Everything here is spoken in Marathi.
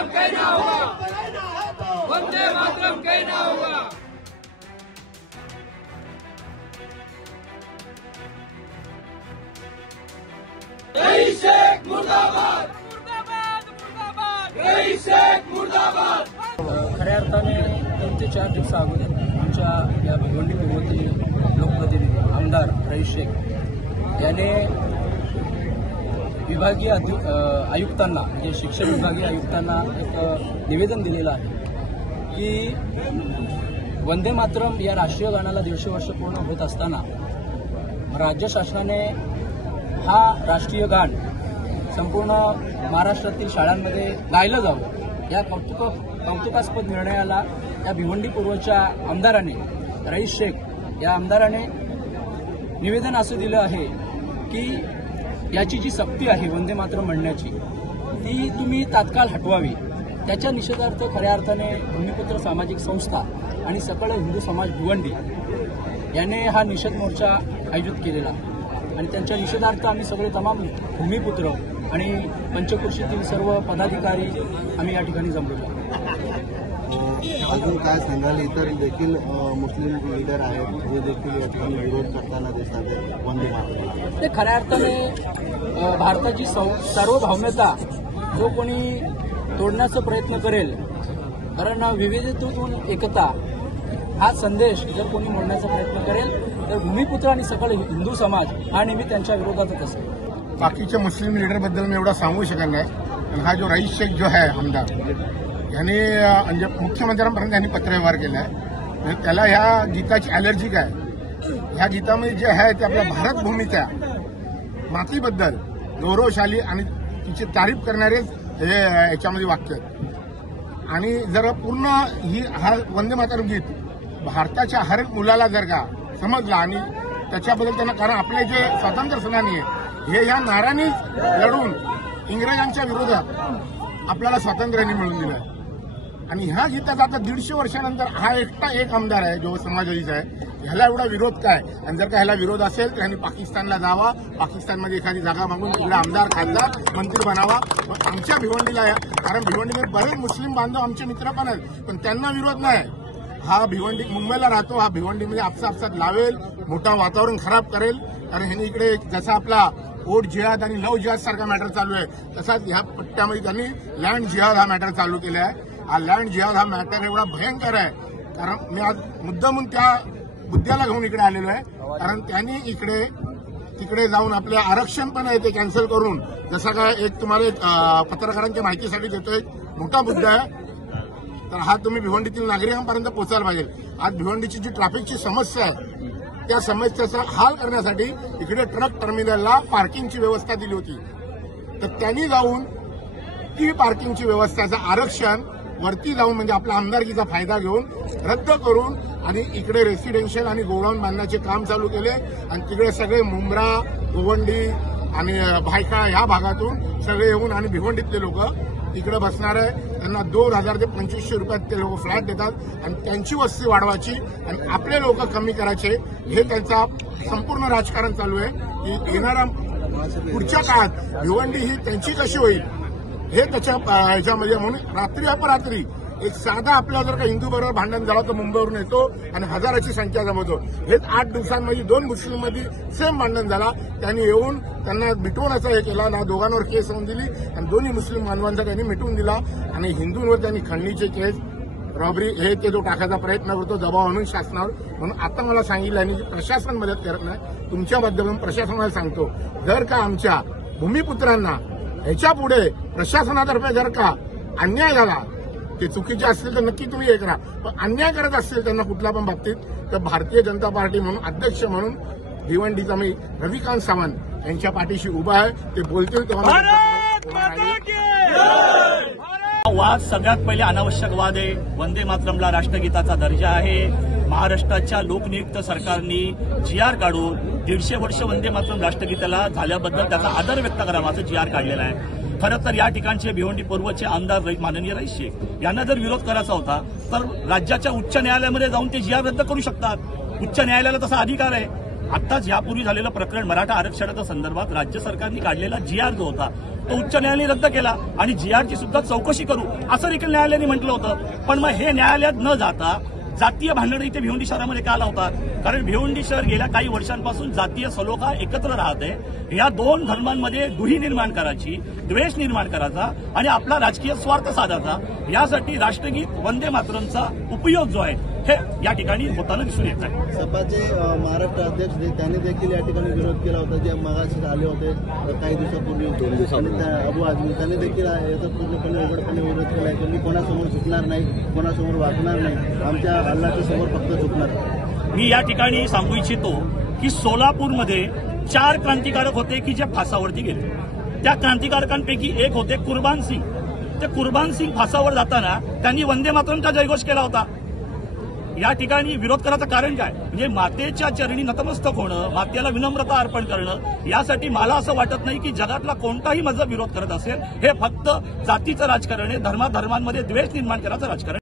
मातरम कहना होगा, वंदे मातरम कहना होगा। जय शेख मुर्दाबाद, मुर्दाबाद, मुर्दाबाद, जय शेख मुर्दाबाद। खऱ्या अर्थाने 3 ते 4 दिवसा अगोदर आमच्या या भिवंडी पूर्वतील लोकप्रतिनिधी आमदार रईस शेख याने विभागीय आयुक्तांना म्हणजे शिक्षण विभागीय आयुक्तांना एक निवेदन दिलेलं आहे की वंदे मातरम या राष्ट्रीय गाण्याला 150 वर्ष पूर्ण होत असताना राज्य शासनाने हा राष्ट्रीय गाण संपूर्ण महाराष्ट्रातील शाळांमध्ये गायलं जावं या कौतुकास्पद निर्णयाला या भिवंडी पूर्वच्या आमदाराने रईस शेख या आमदाराने निवेदन असं दिलं आहे की याची जी सक्ती आहे वंदे मातरम म्हणण्याची ती तुम्ही तात्काळ हटवावी। त्याच्या निषेधार्थ खऱ्या अर्थाने भूमिपुत्र सामाजिक संस्था आणि सकळ हिंदू समाज भिवंडी याने हा निषेध मोर्चा आयोजित केलेला आहे आणि त्यांच्या निषेधार्थ आम्ही सगळे तमाम भूमिपुत्र आणि पंचक्रोशीतील सर्व पदाधिकारी आम्ही या ठिकाणी जमलेलो आहोत। अजून काय सांगाल? इतर देखील मुस्लिम लीडर आहेत जे देखील या ठिकाणी विरोध करताना दिसतात वंदे मातरम। ते खऱ्या अर्थाने भारताची सार्वभौमता जो कोणी तोडण्याचा प्रयत्न करेल, कारण विविधतेतून एकता हा संदेश जर कोणी मोडण्याचा प्रयत्न करेल तर भूमिपुत्र आणि सकळ हिंदू समाज हा नेहमी त्यांच्या विरोधातच असेल। बाकीच्या मुस्लिम लीडरबद्दल मी एवढा सांगू शकत नाही। हा जो रईस शेख जो आहे आमदार यांनी म्हणजे मुख्यमंत्र्यांपर्यंत यांनी पत्रव्यवहार केला आहे। त्याला ह्या गीताची ॲलर्जिक आहे। ह्या गीतामध्ये जे आहे ते आपल्या भारतभूमीच्या मातीबद्दल गौरवशाली आणि तिची तारीफ करणारे हे याच्यामध्ये वाक्य आहेत। आणि जर पूर्ण हा वंदे मातरम गीत भारताच्या हर एक मुलाला जर का समजला आणि त्याच्याबद्दल त्यांना, कारण आपले जे स्वातंत्र्य सेनानी आहे हे ह्या नाऱ्यांनीच लढून इंग्रजांच्या विरोधात आपल्याला स्वातंत्र्याने मिळवून दिलं आहे। आणि ह्या गीताचा आता 150 वर्षानंतर हा एकटा एक आमदार आहे जो समाजवादीचा आहे, ह्याला एवढा विरोध काय? आणि जर का ह्याला विरोध असेल तर ह्यांनी पाकिस्तानला जावा, पाकिस्तानमध्ये एखादी जागा मागून तिकडे आमदार खासदार मंत्री बनावा। आमच्या भिवंडीला कारण भिवंडीमध्ये बरेच मुस्लिम बांधव आमचे मित्र पण आहेत पण त्यांना विरोध नाही। हा भिवंडी मुंबईला राहतो, हा भिवंडीमध्ये आपसात लावेल, मोठा वातावरण खराब करेल। कारण ह्यांनी इकडे जसा आपला वोट जिहाद आणि लव जिहाद सारखा मॅटर चालू आहे तसाच ह्या पट्ट्यामध्ये त्यांनी लँड जिहाद हा मॅटर चालू केला आहे। हा लँड जिहाद हा मॅटर एवढा भयंकर आहे कारण मी आज मुद्दामून त्या मुद्द्याला घेऊन इकडे आलेलो आहे। कारण त्यांनी तिकडे जाऊन आपले आरक्षण पण आहे ते कॅन्सल करून, जसा काय एक तुम्हाला एक पत्रकारांच्या माहितीसाठी देतोय, एक मोठा मुद्दा आहे तर हा तुम्ही भिवंडीतील नागरिकांपर्यंत पोहोचायला पाहिजे। आज भिवंडीची जी ट्रॅफिकची समस्या आहे त्या समस्येचा हाल करण्यासाठी इकडे ट्रक टर्मिनलला पार्किंगची व्यवस्था दिली होती, तर त्यांनी जाऊन ती पार्किंगची व्यवस्थेचं आरक्षण वरती जाऊन म्हणजे आपला आमदारकीचा फायदा घेऊन रद्द करून आणि इकडे रेसिडेन्शियल आणि गोडाऊन बांधण्याचे काम चालू केले। आणि तिकडे सगळे मुंब्रा, गोवंडी आणि भायखळा ह्या भागातून सगळे येऊन आणि भिवंडीतले लोक इकडे बसणार आहे। त्यांना 2000 ते 2500 रुपयात ते लोक फ्लॅट देतात आणि त्यांची वस्ती वाढवायची आणि आपले लोक कमी करायचे, हे त्यांचा संपूर्ण राजकारण चालू आहे। की येणाऱ्या पुढच्या काळात भिवंडी ही त्यांची कशी होईल हे त्याच्या ह्याच्यामध्ये, म्हणून रात्री अपरात्री एक साधा आपल्या जर का हिंदू बरोबर भांडण झालं तर मुंबईवरून येतो आणि हजाराची संख्या जमवतो। हेच 8 दिवसांमध्ये 2 मुस्लिममध्ये सेम भांडण झाला, त्यांनी येऊन त्यांना मिटवून असं हे केला ना, दोघांवर केस होऊन दिली आणि दोन्ही मुस्लिम बांधवांचा त्यांनी मिटवून दिला आणि हिंदूंवर त्यांनी खंडणीचे केस, रॉबरी हे ते जो टाकायचा प्रयत्न करतो दबाव आणून शासनावर। म्हणून आता मला सांगितलं आणि प्रशासन मदत करत नाही, तुमच्या माध्यमातून प्रशासनाला सांगतो जर का आमच्या भूमिपुत्रांना ह्याच्या पुढे प्रशासनातर्फे जर का अन्याय झाला, ते चुकीचे असतील तर नक्की तुम्ही हे करा, पण अन्याय करत असतील त्यांना कुठल्या पण बाबतीत तर भारतीय जनता पार्टी म्हणून अध्यक्ष म्हणून भिवंडीचा मी रविकांत सावंत यांच्या पाठीशी उभा आहे। ते बोलतील तेव्हा वाद सगळ्यात पहिले अनावश्यक वाद आहे। वंदे मातरमला राष्ट्रगीताचा दर्जा आहे। महाराष्ट्राच्या लोकनियुक्त सरकारने GR काढून 150 वर्ष वंदे मातरम राष्ट्रगीताला झाल्याबद्दल त्याचा आदर व्यक्त करावा असं GR काढलेला आहे। खरं तर या ठिकाणचे भिवंडी पूर्वचे आमदार माननीय रईस शेख यांना जर विरोध करायचा होता तर राज्याच्या उच्च न्यायालयामध्ये जाऊन ते GR रद्द करू शकतात। उच्च न्यायालयाला तसा अधिकार आहे। आत्ताच यापूर्वी झालेलं प्रकरण मराठा आरक्षणाच्या संदर्भात राज्य सरकारने काढलेला GR जो होता तो उच्च न्यायालयाने रद्द केला आणि GRची सुद्धा चौकशी करू असं देखील न्यायालयाने म्हटलं होतं. पण मग हे न्यायालयात न जाता जातीय भांडण इथे भिवंडी शहरामध्ये का लावतात? कारण भिवंडी शहर गेल्या काही वर्षांपासून जातीय सलोखा एकत्र राहते. या दोन धर्मांमध्ये दुही निर्माण करायची, द्वेष निर्माण करायचा आणि आपला राजकीय स्वार्थ साधायचा, यासाठी राष्ट्रगीत वंदे मातरमचा उपयोग जो आहे हे या ठिकाणी होताना दिसून येत आहे. सपाचे महाराष्ट्र अध्यक्ष त्यांनी देखील या ठिकाणी विरोध केला होता, जे मगाशी आले होते काही दिवसापूर्वी अबू आझमी, त्यांनी देखील याचा पूर्णपणे उघडपणे विरोध केला आहे. त्यांनी कोणासमोर झुकणार नाही, कोणासमोर वागणार नाही, आमच्या अल्लाच्या समोर फक्त झुकणार. मी या ठिकाणी सांगू इच्छितो की सोलापूरमध्ये 4 क्रांतिकारक होते की जे फासावरती गेले. त्या क्रांतिकारकांपैकी एक होते कुर्बान सिंग. ते कुर्बान सिंग फासावर जाताना त्यांनी वंदे मातरमचा जयघोष केला होता. या ठिकाणी विरोध करायचं कारण काय? म्हणजे मातेच्या चरणी नतमस्तक होणं, मातेला विनम्रता अर्पण करणं, यासाठी मला असं वाटत नाही की जगातला कोणताही मजहब विरोध करत असेल. हे फक्त जातीचं राजकारण आहे, धर्माधर्मांमध्ये द्वेष निर्माण करायचं राजकारण.